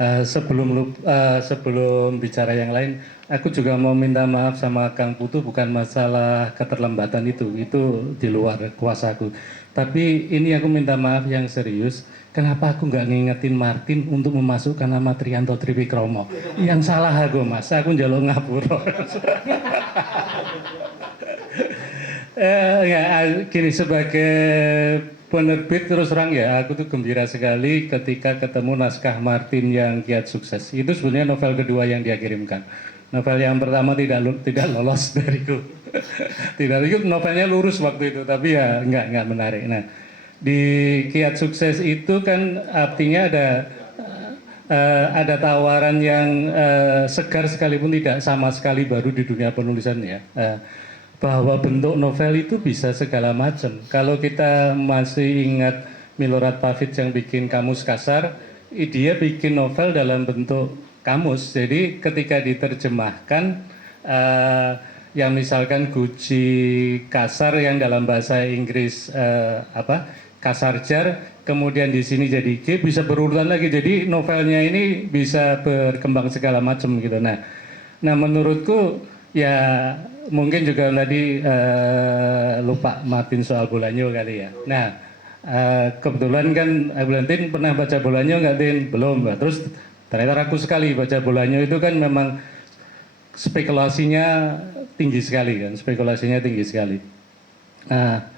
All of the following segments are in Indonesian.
Sebelum bicara yang lain, aku juga mau minta maaf sama Kang Putu, bukan masalah keterlambatan itu di luar kuasaku. Tapi ini aku minta maaf yang serius. Kenapa aku nggak ngingetin Martin untuk memasukkan nama Triyanto Tripikromo? Yang salah aku mas, aku njaluk ngapura. Gini, sebagai penerbit terus terang ya, aku tuh gembira sekali ketika ketemu naskah Martin yang Kiat Sukses. Itu sebenarnya novel kedua yang dia kirimkan. Novel yang pertama tidak lolos dariku. Tidak, itu novelnya lurus waktu itu, tapi ya nggak menarik. Nah, di Kiat Sukses itu kan artinya ada tawaran yang segar sekalipun tidak sama sekali baru di dunia penulisan ya. Bahwa bentuk novel itu bisa segala macam. Kalau kita masih ingat Milorad Pavic yang bikin Kamus Kasar, dia bikin novel dalam bentuk kamus. Jadi ketika diterjemahkan, yang misalkan Guci Kasar yang dalam bahasa Inggris Kasarjar, kemudian di sini jadi G, bisa berurutan lagi. Jadi novelnya ini bisa berkembang segala macam gitu. Nah menurutku ya mungkin juga tadi lupa Martin soal Bolanyo kali ya. Nah kebetulan kan Bulantin pernah baca Bolanyo nggak Tin? Belum. Terus ternyata ragu sekali baca Bolanyo itu kan memang spekulasinya tinggi sekali kan, spekulasinya tinggi sekali. Nah,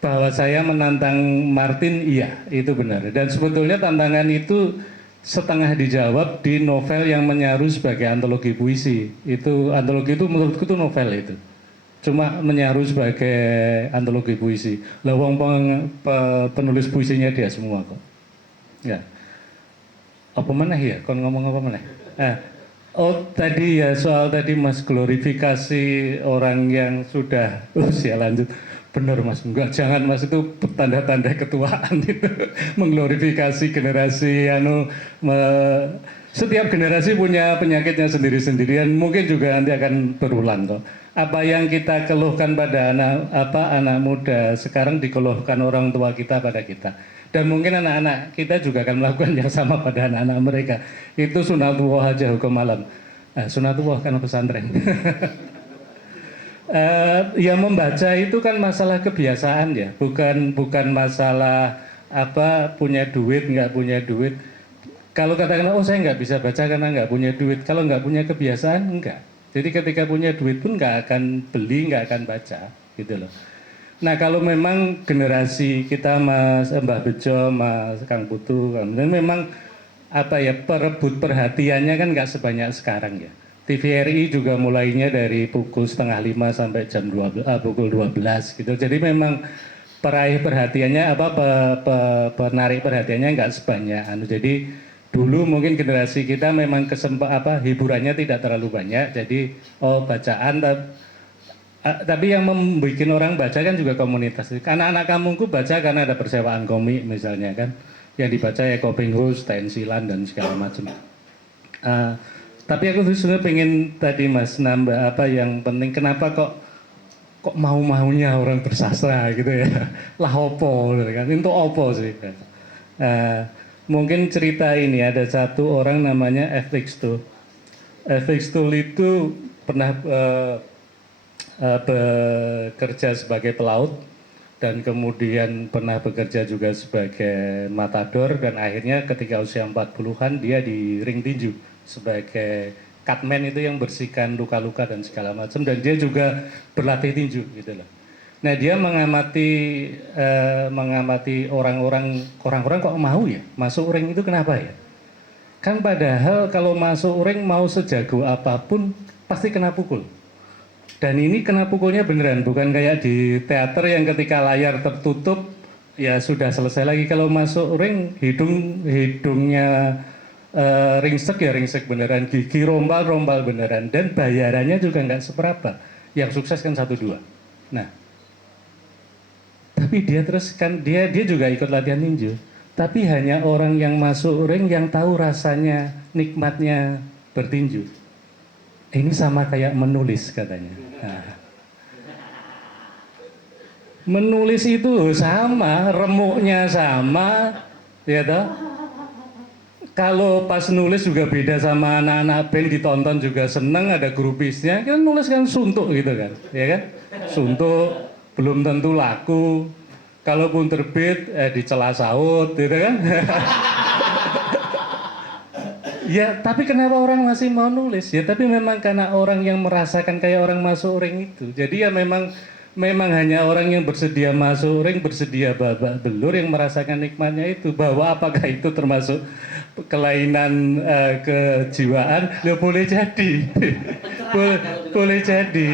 bahwa saya menantang Martin, iya itu benar. Dan sebetulnya tantangan itu setengah dijawab di novel yang menyaru sebagai antologi puisi. Itu antologi itu menurutku itu novel itu. Cuma menyaru sebagai antologi puisi. Lah wong penulis puisinya dia semua kok. Ya. Apa mana ya? Kon ngomong apa mana? Oh tadi ya soal tadi mas glorifikasi orang yang sudah usia lanjut. Benar mas, enggak jangan mas, itu tanda-tanda ketuaan itu. Mengglorifikasi generasi setiap generasi punya penyakitnya sendiri-sendiri dan mungkin juga nanti akan berulang kok. Apa yang kita keluhkan pada anak muda sekarang dikeluhkan orang tua kita pada kita. Dan mungkin anak-anak kita juga akan melakukan yang sama pada anak-anak mereka. Itu sunatullah aja hukum alam. Sunatullah kan pesantren. Yang membaca itu kan masalah kebiasaan ya, bukan masalah punya duit nggak punya duit. Kalau katakanlah oh saya nggak bisa baca karena nggak punya duit, kalau nggak punya kebiasaan enggak. Jadi ketika punya duit pun nggak akan beli, nggak akan baca, gitu loh. Nah kalau memang generasi kita Mas Mbah Bejo, Mas Kang Putu, dan memang perebut perhatiannya kan nggak sebanyak sekarang ya. TVRI juga mulainya dari pukul 4:30 sampai pukul 12 gitu. Jadi memang peraih perhatiannya penarik perhatiannya nggak sebanyak. Jadi dulu mungkin generasi kita memang hiburannya tidak terlalu banyak. Jadi bacaan tapi yang membuat orang baca kan juga komunitas. Anak-anak kampungku baca karena ada persewaan komik misalnya kan. Yang dibaca ya Kopinghus, Tensilan dan segala macam. Tapi aku sebenarnya pengen tadi mas nambah yang penting kenapa kok mau-maunya orang bersastra gitu ya. Lah opo gitu kan, itu opo sih. Mungkin cerita ini ada satu orang namanya FX Tool. FX Tool itu pernah bekerja sebagai pelaut dan kemudian pernah bekerja juga sebagai matador dan akhirnya ketika usia 40-an dia di ring tinju sebagai cutman itu yang bersihkan luka-luka dan segala macam dan dia juga berlatih tinju gitu loh. Nah dia mengamati orang-orang kok mau ya masuk ring itu kenapa ya? Kan padahal kalau masuk ring mau sejago apapun pasti kena pukul. Dan ini kena pukulnya beneran, bukan kayak di teater yang ketika layar tertutup ya sudah selesai lagi. Kalau masuk ring hidungnya ringsek ya ringsek beneran, gigi rombal beneran, dan bayarannya juga nggak seberapa. Yang sukses kan 1-2. Nah, tapi dia terus kan dia juga ikut latihan tinju. Tapi hanya orang yang masuk ring yang tahu rasanya nikmatnya bertinju. Ini sama kayak menulis katanya. Nah, menulis itu sama, remuknya sama, ya toh? kalau pas nulis juga beda sama anak-anak band, ditonton juga seneng, ada grupisnya. Kita nulis kan suntuk gitu kan, ya kan? Suntuk, belum tentu laku. Kalaupun terbit, dicela saut, gitu kan? Ya, tapi kenapa orang masih mau nulis? Ya, tapi memang karena orang yang merasakan kayak orang masuk ring itu. Jadi ya memang hanya orang yang bersedia masuk ring, bersedia babak belur yang merasakan nikmatnya itu. Bahwa apakah itu termasuk kelainan kejiwaan? Ya boleh jadi, boleh jadi.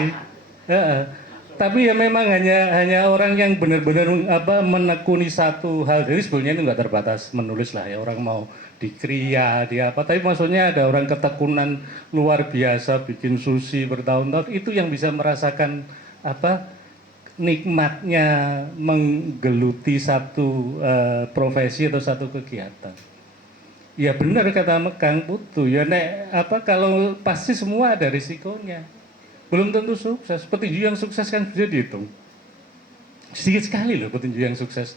Tapi ya memang hanya orang yang benar-benar menekuni satu hal. Jadi sebetulnya itu nggak terbatas menulis lah ya, orang mau di kriya, di apa. Tapi maksudnya ada orang ketekunan luar biasa, bikin sushi bertahun-tahun, itu yang bisa merasakan nikmatnya menggeluti satu profesi atau satu kegiatan. Ya benar kata Kang Putu, ya kalau pasti semua ada risikonya. Belum tentu sukses. Petinju yang sukses kan bisa dihitung. Sedikit sekali loh petinju yang sukses.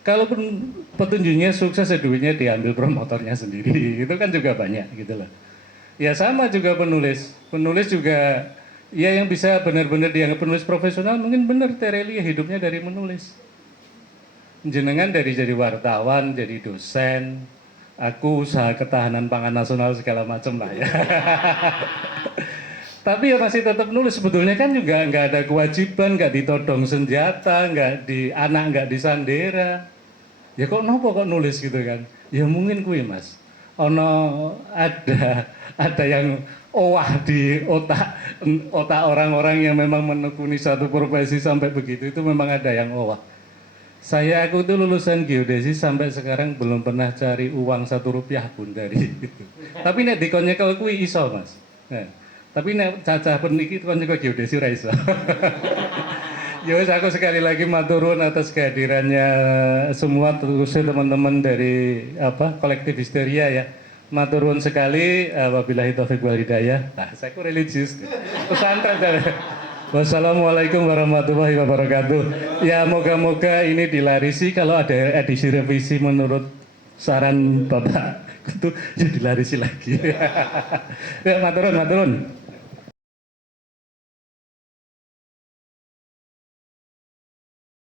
Kalaupun petinjunya sukses, ya duitnya diambil promotornya sendiri. Itu kan juga banyak gitu loh. Ya sama juga penulis. Penulis juga ya yang bisa benar-benar dianggap penulis profesional, mungkin benar Terelie hidupnya dari menulis. Jenengan dari jadi wartawan, jadi dosen. Aku usaha ketahanan pangan nasional segala macam lah ya. Tapi ya masih tetap nulis. Sebetulnya kan juga nggak ada kewajiban, nggak ditodong senjata, nggak disandera. Ya kok nopo kok nulis gitu kan? Ya mungkin kui mas. Ada yang di otak orang-orang yang memang menekuni satu profesi sampai begitu, itu memang ada yang aku itu lulusan geodesi sampai sekarang belum pernah cari uang Rp1 pun dari itu. Tapi nek dikonnya kalau kui iso mas. Tapi nek cacah peniki kon juga geodesi ora iso. Ya wis, aku sekali lagi maturun atas kehadirannya semua, terkhusus teman-teman dari kolektif Histeria ya. Maturun sekali, wabillahi taufiq wal hidayah. Nah, saya religius. Pesantren. Wassalamualaikum warahmatullahi wabarakatuh. Ya moga-moga ini dilarisi, kalau ada edisi revisi menurut saran Bapak itu ya dilarisi lagi. Ya maturun.